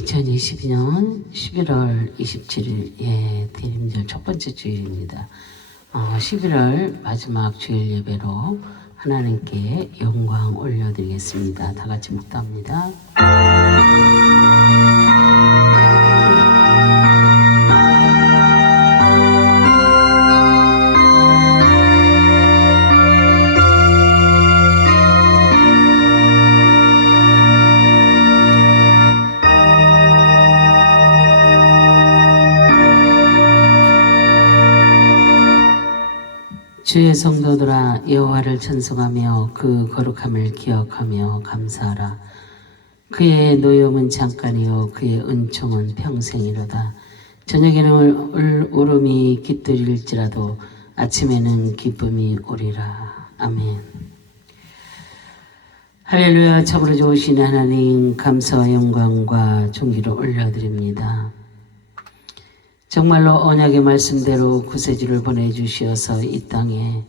2022년 11월 27일 대림절 첫 번째 주일입니다. 11월 마지막 주일 예배로 하나님께 영광 올려드리겠습니다. 다 같이 묵도합니다. 주의 성도들아, 여호와를 찬송하며 그 거룩함을 기억하며 감사하라. 그의 노여움은 잠깐이요 그의 은총은 평생이로다. 저녁에는 울음이 깃들일지라도 아침에는 기쁨이 오리라. 아멘. 할렐루야. 참으로 좋으신 하나님, 감사와 영광과 존귀를 올려드립니다. 정말로 언약의 말씀대로 구세주를 보내주시어서 이 땅에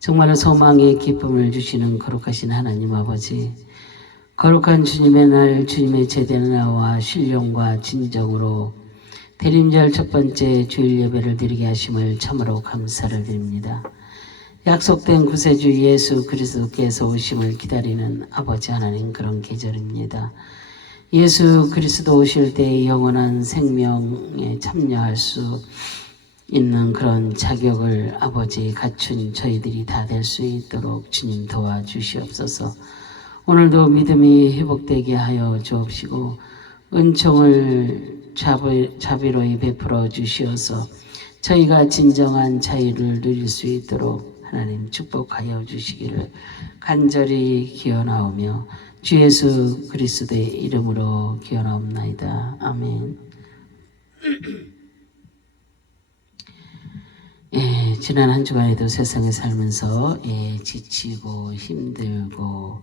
정말로 소망의 기쁨을 주시는 거룩하신 하나님 아버지, 거룩한 주님의 날, 주님의 제대의 날과 신령과 진정으로 대림절 첫 번째 주일 예배를 드리게 하심을 참으로 감사를 드립니다. 약속된 구세주 예수 그리스도께서 오심을 기다리는 아버지 하나님, 그런 계절입니다. 예수 그리스도 오실 때 영원한 생명에 참여할 수 있는 그런 자격을 아버지 갖춘 저희들이 다 될 수 있도록 주님 도와주시옵소서. 오늘도 믿음이 회복되게 하여 주옵시고 은총을 자비로이 베풀어 주시어서 저희가 진정한 자유를 누릴 수 있도록 하나님 축복하여 주시기를 간절히 기원하오며 주 예수 그리스도의 이름으로 기원하옵나이다. 아멘. 지난 한 주간에도 세상에 살면서 지치고 힘들고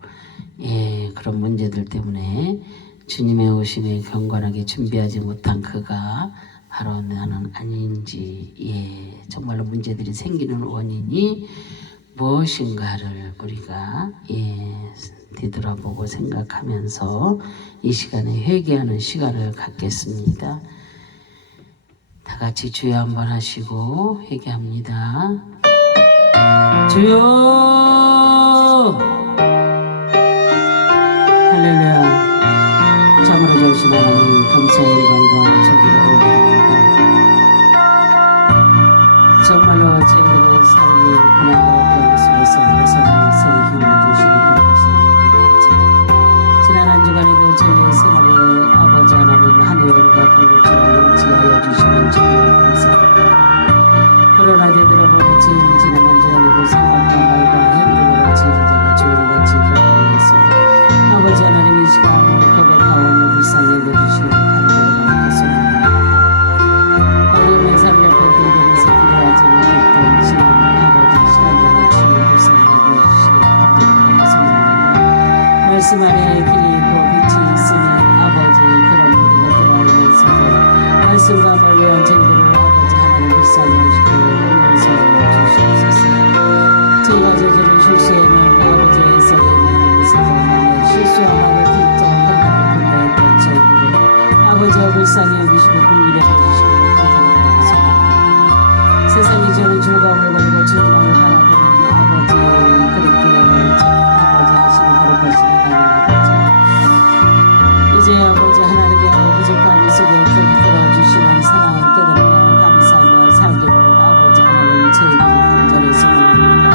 그런 문제들 때문에 주님의 오심에 경건하게 준비하지 못한 그가 바로 나는 아닌지, 정말로 문제들이 생기는 원인이 무엇인가를 우리가 되돌아보고 생각하면서 이 시간에 회개하는 시간을 갖겠습니다. 다 같이 주여 한번 하시고 회개합니다. 주여! 할렐루야. 참으로 좋으신 하나님, 감사의 영광과 존귀를 올려드립니다. 정말로 저희들의 삶이 고난과 어려움 속에서 벗어나는 새 힘을 주시는 거룩하신 하나님, 지난 한 주간에도 저희의 생활에 아버지 하나님 하늘과 강물처럼 넘치하여 주시는 주님을 감사합니다. 그러나 되돌아보면 저희는 지난 한 주간에도 생각과 말과 행동으로 저희를 제가 죄를 같이 기억하였습니다. 아버지 하나님, 이 시간 고백하오며 불쌍히 여겨주시기를 간절히 바라겠습니다. 어려움의 삶 옆에 들어오면서 기도하지 못했던 지난 아버지 시간들을 주님 불쌍히 여겨주시기를 간절히 바라겠습니다. 말씀 안에 길이 있고 빛이 있으니 아버지, 그런 우리가 들어오면서도 말씀과 멀리한 저희들을 아버지 하나님 불쌍히 여기시고 용서해 주시옵소서. 저희가 저지른 실수에는 아버지의 설에는 하나님의 실수하고 뒷전 판단을 분배했던 저희들을 아버지가 불쌍히 여기시고 긍휼히 여기시기를 간절히 바라겠습니다. 세상이 저는 즐거움을 가지고 주님을 바라보는 아버지, 그렇게 아버지 하시는 거룩하신 하나님 아버지, 이제 아버지 하나님의 부족함 속에 곁들어 주시는 사랑을 깨달으며 감사하며 살기를 아버지 하나님 저희들이 간절히 소망합니다.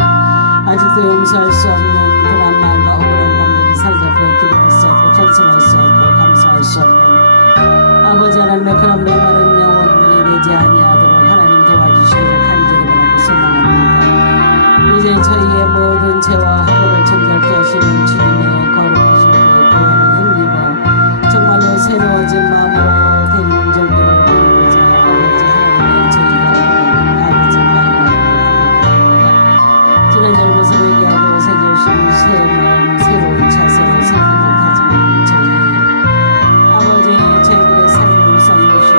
아직도 용서할 수 없는 그런 마음과 억울한 감정이 사로잡혀 기도할 수 없고 찬송할 수 없고 감사할 수 없는 아버지 하나님의 그런 메마른 영혼들이 되지 아니하도록 하나님 도와주시기를 간절히 바라고 소망합니다. 이제 저희의 모든 죄와 허물을 정결케 하시는 주님의 거룩하신 그 보혈을 힘입어 정말로 새로워진 마음으로 대림절기를 보내고자 아버지 하나님의 저희가 보내는 아버지 마음을 고백합니다. 지난절 모습 회개하고 새겨주신 새 마음, 새로운 자세로 생기를 가지는 저희 아버지, 저희들의 삶을 불쌍히 여기시고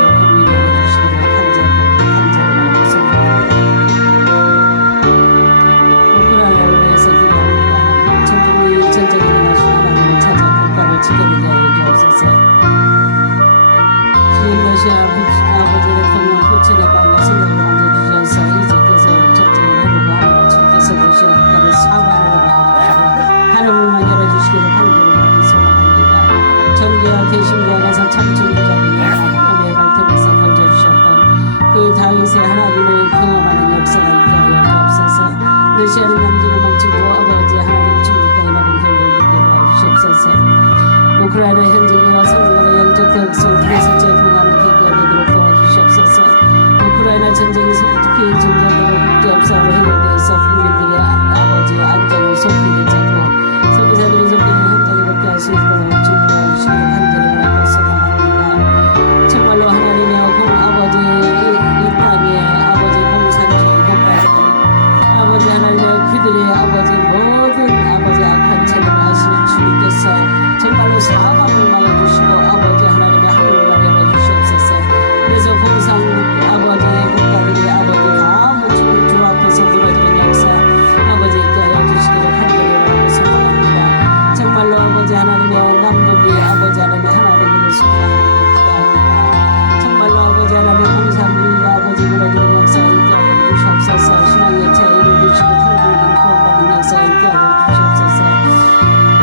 창조주와 계신 그 안에서 참 창조자님이 하나님의 발톱에서 건져주셨던 그 다윗의 하나님을 경험하는 역사가 있게 하여 주옵소서. 러시아는 남지를 멈추고 아버지 하나님 중국과의 남은 결론을 이루게 도와주시옵소서. 우크라이나 현장이와 성도들의 영적 대역성 그래서 재분하는 계기가 되도록 도와주시옵소서. 우크라이나 전쟁이 속히 중단되고 국제협상으로 해결되어 있어 국민들의 아버지 안정을 속히 되찾고 선교사들이 속히 현장에 복귀할 수 있도록 주님 도와주시기를 간절히 바라고 소망합니다. 정말로 하나님의 아버지 이 땅에 아버지 공산주의 국가들 아버지 하나님의 그들의 아버지 모든 아버지 악한 책임을 하시는 주님께서 정말로 사방을 막아주시고 아버지 하나님의 하늘만 열어주시옵소서. 그래서 공산 아버지의 국가들이 아버지 다 묻히고 주 앞에서 무너지는 역사 아버지 있게 하여 주시기를 간절히 바라고 소망합니다. 정말로 아버지 하나님의 남북이 아버지 하나님의 하나 되기를 소망합니다. 정말로 아버지 하나님의 공산주의가 아버지 무너지는 역사가 있게 하여 주시옵소서. 신앙의 자유를 주시고 탈북을 구원받는 역사가 있게 하여 주시옵소서.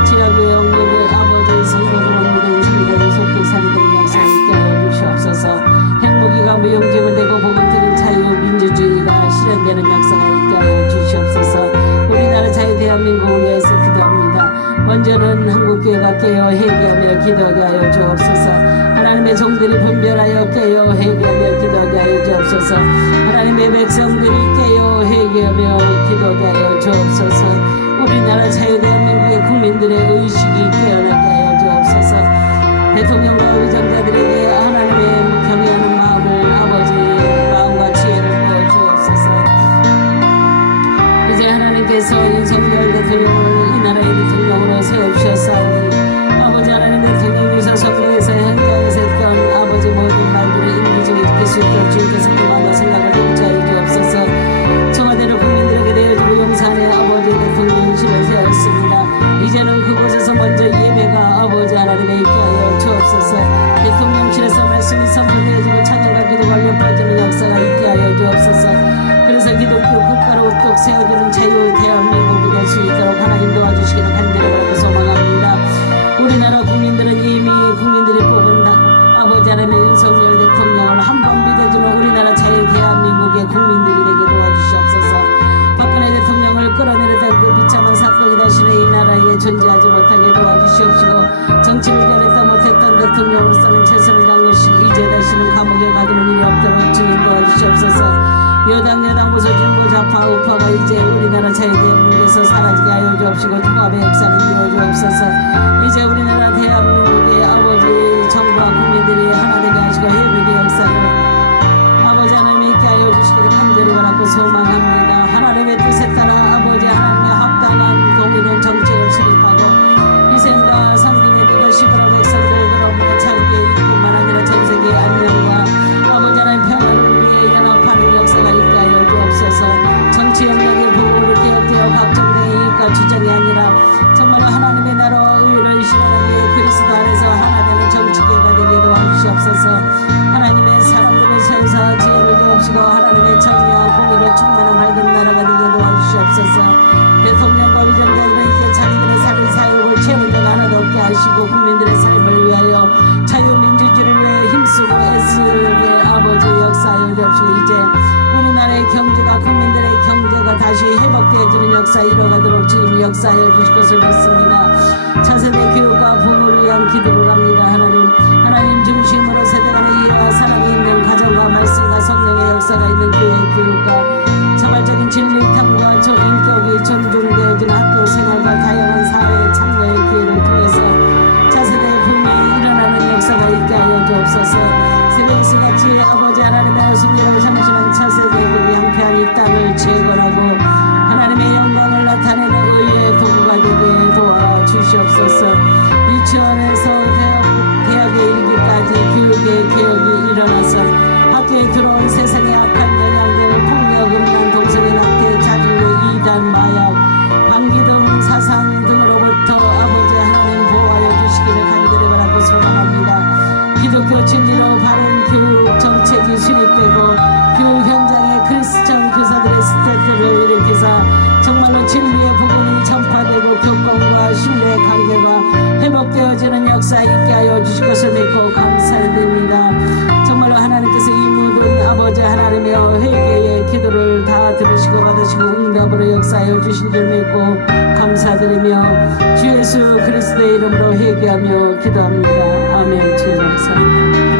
지역의 영역의 아버지 성도들은 모든 신들이 속히 살리는 역사가 있게 하여 주시옵소서. 핵무기가 무용지물 되고 복음적인 자유 민주주의가 실현되는 역사가 있게 하여 주시옵소서. 우리나라 자유 대한민국을 위해서 기도합니다. 먼저는 한국교회가 깨어 회개하며 기도하게 하여 주옵소서. 하나님의 종들이 분별하여 깨어 회개하며 기도하게 하여 주옵소서. 하나님의 백성들이 깨어 회개하며 기도하게 하여 주옵소서. 우리나라 자유 대한민국의 국민들의 의식이 깨어나게 하여 주옵소서. 대통령과 의정자들에게 하나님의 경외하는 마음을 아버지 마음과 지혜를 부어 주옵소서. 이제 하나님께서 윤석열 대통령을 이 나라의 대통령으로 세우셨사오니 아버지 하나님 대통령께서 성경에서 현장에서 했던 아버지 모든 말들을 인기중에 지킬 수 있도록 주님께서 그 마음과 생각을 통치하여 주옵소서. 청와대를 국민들에게 내어주고 용산에 아버지 대통령실을 세웠습니다. 이제는 그곳에서 먼저 예배가 아버지 하나님의 있게 하여 주옵소서. 대통령실에서 말씀이 선포되어지고 찬양과 기도 관련 빠지는 역사가 있게 하여 주옵소서. 그래서 기독교 국가로 우뚝 세워지는 자유 대한민국이 될 수 있도록 하나님 도와주시기를 간절히 바라고 소망합니다. 우리나라 국민들은 이미 국민들이 뽑은 아버지 하나님의 윤석열 대통령을 한번 믿어주는 우리나라 자유 대한민국의 국민들이 되게 도와주시옵소서. 박근혜 대통령을 끌어내리던 그 비참한 사건이 다시는 이 나라에 존재하지 못하게 도와주시옵시고 정치를 잘했다 못했던 대통령으로서는 최선을 다한 것이 이제 다시는 감옥에 가두는 일이 없도록 주님 도와주시옵소서. 여당 무소진보 좌파 우파가 이제 우리나라 자유대한민국에서 사라지게 하여 주옵시고 통합의 역사를 이루어 주옵소서. 이제 우리나라 대한민국의 아버지 정부와 국민들이 하나 되게 하시고 회복의 역사를 아버지 하나님이 있게 하여 주시기를 간절히 바라고 소망합니다. 하나님의 뜻에 따라 아버지 하나님의 합당한 동의는 정책을 수립하고 희생과 섬김의 리더십으로 백성들을 걸어보는 자국의 이뿐만 아니라 전세계의 안녕과 아버지 하나님 평화를 위해 연합하는 역사가 있게 하여 주옵소서. 정치 영역의 부부를 개혁되어 각종의 이익과 주장이 아니라 정말로 하나님의 나라와 의를 실현하기 위해 그리스도 안에서 하나 되는 정치계가 되게 도와주시옵소서. 하나님의 사람들을 세우사 지혜를 주옵시고 하나님의 정의와 공의로 충만한 맑은 나라가 되게 도와주시옵소서. 대통령과 위정자들은 이제 자기들의 살인 사욕을 채우는 데가 하나도 없게 하시고 국민들의 삶을 위하여 자유민주주의를 위해 힘쓰고 애쓰게 아버지 역사하여 주옵시고 이제 우리나라의 경제가 국민들의 경제가 다시 회복되어지는 역사 이뤄가도록 주님이 역사하여 주실 것을 믿습니다. 차세대 교육과 부모를 위한 기도를 합니다. 하나님 중심으로 세대 간의 이해와 사랑이 있는 가정과 말씀과 성령의 역사가 있는 교회 교육과 자발적인 진리 탐구와 인격이 존중되어지는 학교 생활과 다양한 사회의 참여의 기회를 통해서 차세대의 분명히 일어나는 역사가 있게 하여 주옵소서. 새벽이슬같이 아버지 하나님의 승리를 상실한 차세대들이 항폐한 이 땅을 재건하고 하나님의 영광을 나타내는 의의 도구가 되게 도와주시옵소서. 유치원에서 대학에 이르기까지 교육의 개혁이 일어나서 학교에 들어온 세상의 악한 영향들 폭력, 음란, 동성애, 낙태, 자중의 이단, 마약, 방기 등 사상 등으로부터 아버지 하나님 보호하여 주시기를 간절히 바라고 소망합니다. 기독교 진리로 바른 교육 정책이 수립되고 교육 현장에 크리스천 교사들의 스태프를 일으키사 정말로 진리의 복음이 전파되고 교권과 신뢰의 관계가 회복되어지는 있게 하여 주실 것을 믿고 감사드립니다. 정말로 하나님께서 이 모든 아버지 하나님의 회개의 기도를 다 들으시고 받으시고 응답으로 역사하여 주신 줄 믿고 감사드리며 주 예수 그리스도의 이름으로 회개하며 기도합니다. 아멘. 주여 감사합니다.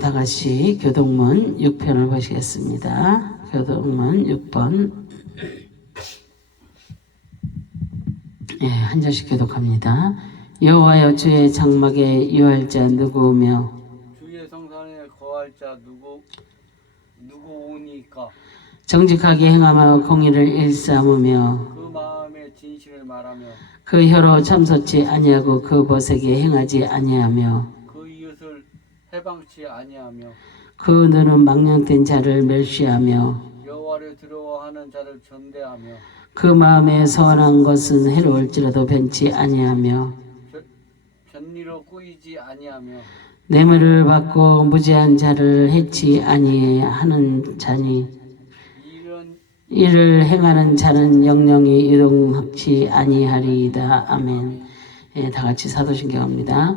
다 같이 교동문 6편을 보시겠습니다. 교동문 6번. 한 절씩 교독합니다. 여호와여 주의 장막에 유할 자 누구오며 주의 성산에 거할 자 누구오니까. 정직하게 행하며 공의를 일삼으며 그 마음에 진실을 말하며 그 혀로 참소치 아니하고 그 보색에 행하지 아니하며 그 이웃을 해방치 아니하며 그 눈은 망령된 자를 멸시하며 여호와를 두려워하는 자를 전대하며 그 마음에 선한 것은 해로울지라도 변치 아니하며 변리로 꾸이지 아니하며 뇌물을 받고 무죄한 자를 해치 아니하는 자니 이를 행하는 자는 영영이 유동치 아니하리이다. 아멘. 다 같이 사도신경합니다.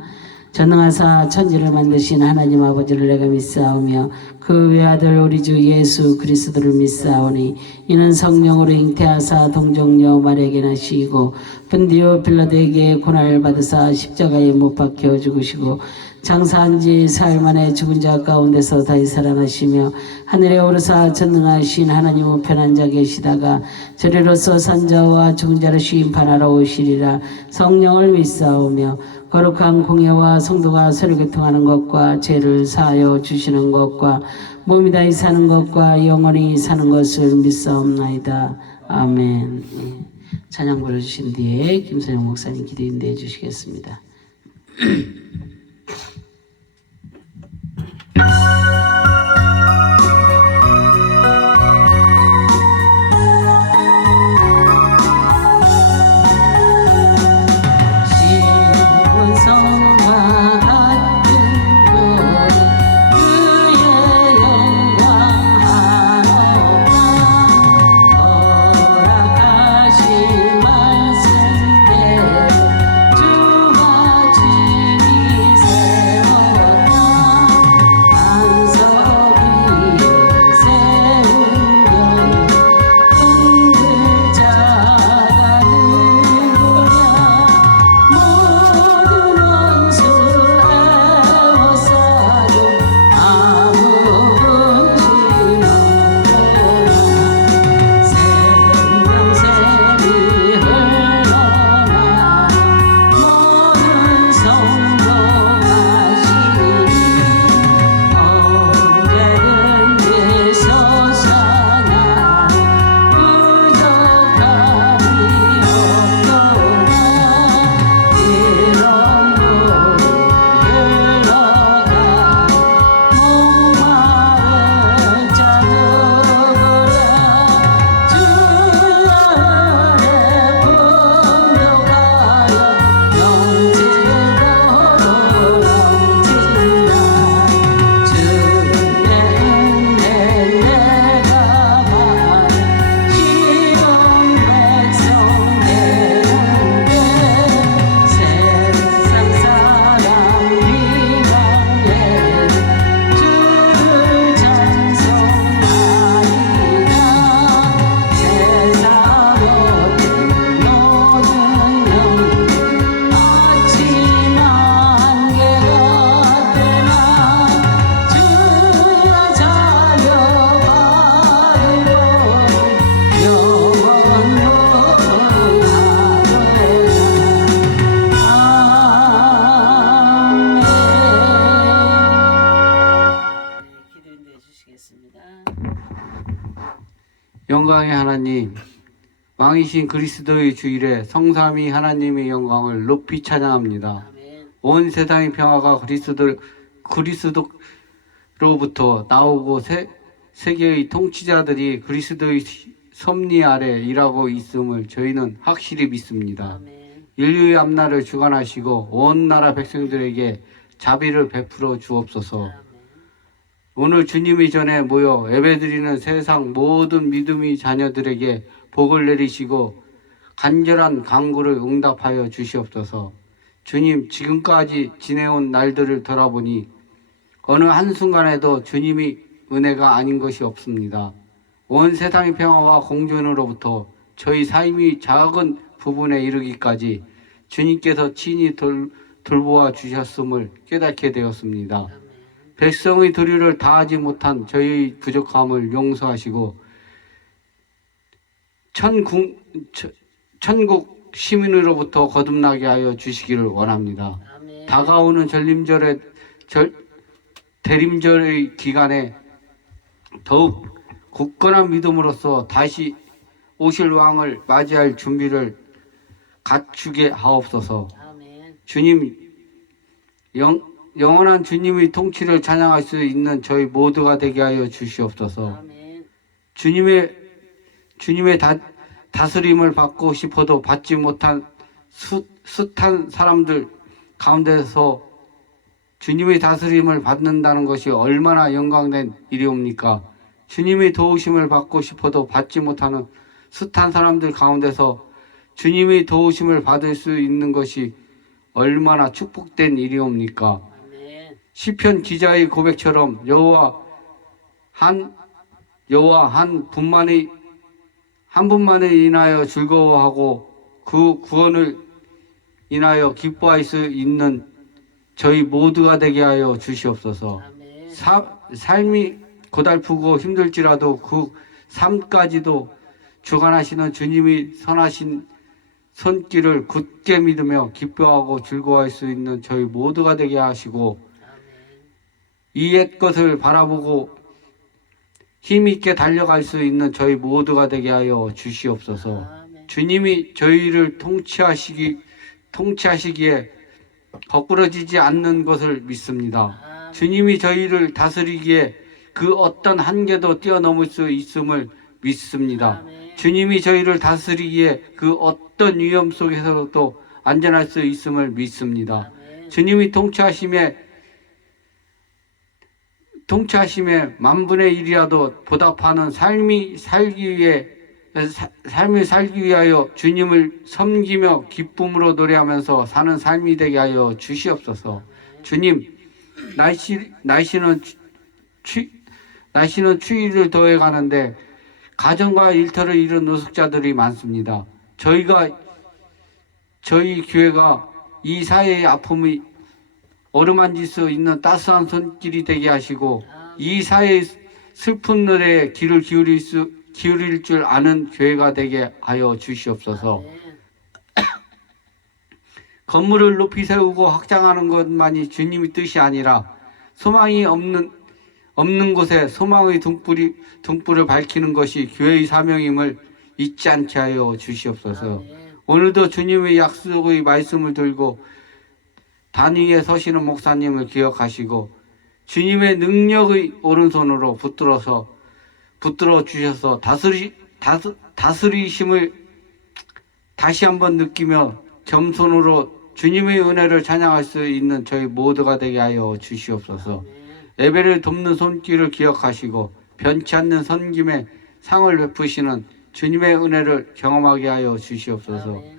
전능하사 천지를 만드신 하나님 아버지를 내가 믿사오며 그 외아들 우리 주 예수 그리스도를 믿사오니 이는 성령으로 잉태하사 동정녀 마리아에게 나시고 본디오 빌라도에게 고난을 받으사 십자가에 못 박혀 죽으시고 장사한 지 사흘 만에 죽은 자 가운데서 다시 살아나시며 하늘에 오르사 전능하신 하나님 우편 앉아 계시다가 저리로서 산자와 죽은 자를 심판하러 오시리라. 성령을 믿사오며 거룩한 공예와 성도가 서로 교통하는 것과 죄를 사하여 주시는 것과 몸이 다시 사는 것과 영원히 사는 것을 믿사옵나이다. 아멘. 찬양 부르주신 뒤에 김선영 목사님 기도 인도해 주시겠습니다. 주가 주니 영광의 하나님, 왕이신 그리스도의 주일에 성삼위 하나님의 영광을 높이 찬양합니다. 아멘. 온 세상의 평화가 그리스도로부터 나오고 세계의 통치자들이 그리스도의 섭리 아래 일하고 있음을 저희는 확실히 믿습니다. 아멘. 인류의 앞날을 주관하시고 온 나라 백성들에게 자비를 베풀어 주옵소서. 아멘. 오늘 주님이 전에 모여 예배드리는 세상 모든 믿음의 자녀들에게 복을 내리시고 간절한 간구를 응답하여 주시옵소서. 주님, 지금까지 지내온 날들을 돌아보니 어느 한순간에도 주님이 은혜가 아닌 것이 없습니다. 온 세상의 평화와 공존으로부터 저희 삶이 작은 부분에 이르기까지 주님께서 친히 돌보아 주셨음을 깨닫게 되었습니다. 아멘. 백성의 도리를 다하지 못한 저희 부족함을 용서하시고 천국 시민으로부터 거듭나게 하여 주시기를 원합니다. 아멘. 다가오는 대림절의 기간에 더욱 굳건한 믿음으로써 다시 오실 왕을 맞이할 준비를 갖추게 하옵소서. 아멘. 주님, 영원한 주님의 통치를 찬양할 수 있는 저희 모두가 되게 하여 주시옵소서. 아멘. 주님의 다스림을 받고 싶어도 받지 못한 숱한 사람들 가운데서 주님의 다스림을 받는다는 것이 얼마나 영광된 일이옵니까? 주님의 도우심을 받고 싶어도 받지 못하는 숱한 사람들 가운데서 주님의 도우심을 받을 수 있는 것이 얼마나 축복된 일이옵니까? 아멘. 시편 기자의 고백처럼 여호와 한 분만에 인하여 즐거워하고 그 구원을 인하여 기뻐할 수 있는 저희 모두가 되게 하여 주시옵소서. 아멘. 삶이 고달프고 힘들지라도 그 삶까지도 주관하시는 주님이 선하신 손길을 굳게 믿으며 기뻐하고 즐거워할 수 있는 저희 모두가 되게 하시고 아멘. 이 옛 것을 바라보고 힘있게 달려갈 수 있는 저희 모두가 되게 하여 주시옵소서. 아멘. 주님이 저희를 통치하시기에 거꾸러지지 않는 것을 믿습니다. 아멘. 주님이 저희를 다스리기에 그 어떤 한계도 뛰어넘을 수 있음을 믿습니다. 아멘. 주님이 저희를 다스리기에 그 어떤 위험 속에서도 안전할 수 있음을 믿습니다. 아멘. 주님이 통치하심에 만분의 1이라도 보답하는 삶을 살기 위하여 주님을 섬기며 기쁨으로 노래하면서 사는 삶이 되게 하여 주시옵소서. 주님, 날씨는 추위를 더해가는데 가정과 일터를 잃은 노숙자들이 많습니다. 저희 교회가 이 사회의 아픔이 어루만질 수 있는 따스한 손길이 되게 하시고 이 사회의 슬픈 노래에 귀를 기울일 줄 아는 교회가 되게 하여 주시옵소서. 아멘. 건물을 높이 세우고 확장하는 것만이 주님의 뜻이 아니라 소망이 없는 곳에 소망의 등불을 밝히는 것이 교회의 사명임을 잊지 않게 하여 주시옵소서. 아멘. 오늘도 주님의 약속의 말씀을 들고 단위에 서시는 목사님을 기억하시고 주님의 능력의 오른손으로 붙들어 주셔서 다스리심을 다시 한번 느끼며 겸손으로 주님의 은혜를 찬양할 수 있는 저희 모두가 되게 하여 주시옵소서. 예배를 돕는 손길을 기억하시고 변치 않는 섬김에 상을 베푸시는 주님의 은혜를 경험하게 하여 주시옵소서. 아멘.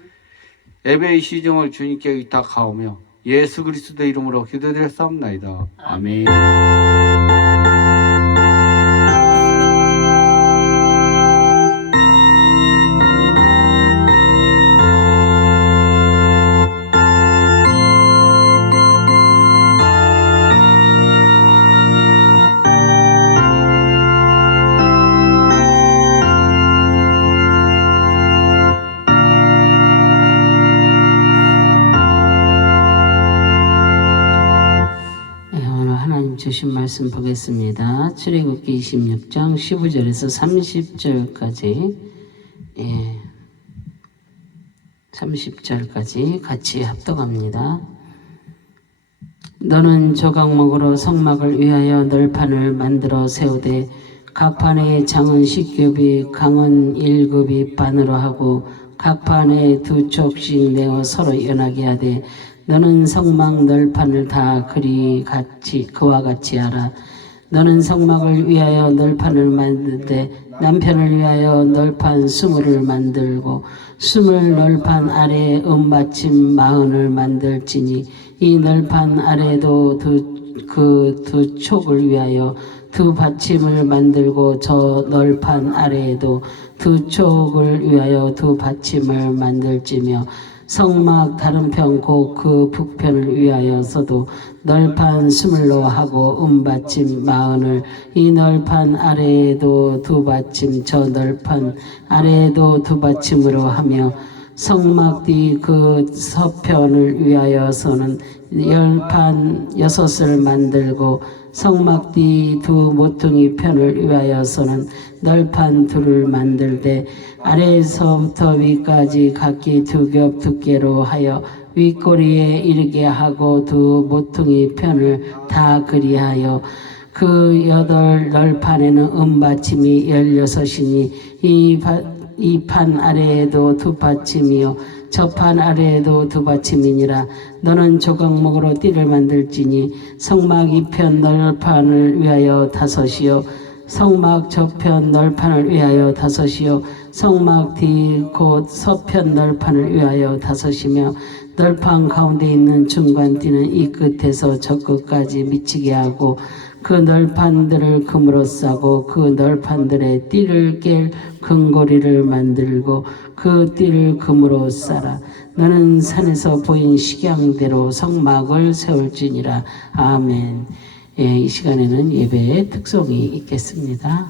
예배의 시종을 주님께 의탁하오며 예수 그리스도의 이름으로 기도드렸사옵나이다. 아멘. 네, 오늘 하나님 주신 말씀 말씀 보겠습니다. 출애굽기 26장 15절에서 30절까지 30절까지 같이 합독합니다. 너는 조각목으로 성막을 위하여 널판을 만들어 세우되 각 판의 장은 10겹이 강은 1급이 반으로 하고 각 판에 2쪽씩 내어 서로 연하게 하되 너는 성막 널판을 다 그와 같이 하라. 너는 성막을 위하여 널판을 만들되 남편을 위하여 널판 20을 만들고 20 널판 아래에 은받침 40을 만들지니 이 널판 아래도 두 촉을 위하여 두 받침을 만들고 저 널판 아래에도 두 촉을 위하여 두 받침을 만들지며 성막 다른 편 곧 그 북편을 위하여서도 널판 20로 하고 은받침 40을 이 널판 아래에도 두 받침 저 널판 아래에도 두 받침으로 하며 성막 뒤 그 서편을 위하여서는 열판 6을 만들고 성막 뒤 두 모퉁이 편을 위하여서는 널판 2를 만들되 아래에서부터 위까지 각기 2겹 두께로 하여 윗꼬리에 이르게 하고 두 모퉁이 편을 다 그리하여 그 8 널판에는 은받침이 16이니 이 판 아래에도 두 받침이요 저 판 아래에도 두 받침이니라. 너는 조각목으로 띠를 만들지니 성막 이편 널판을 위하여 5이요 성막 저편 널판을 위하여 5이요 성막 뒤 곧 서편 널판을 위하여 5이며 널판 가운데 있는 중간띠는 이 끝에서 저 끝까지 미치게 하고 그 널판들을 금으로 싸고 그 널판들의 띠를 깰 금고리를 만들고 그 띠를 금으로 싸라. 너는 산에서 보인 식양대로 성막을 세울지니라. 아멘. 이 시간에는 예배의 특송이 있겠습니다.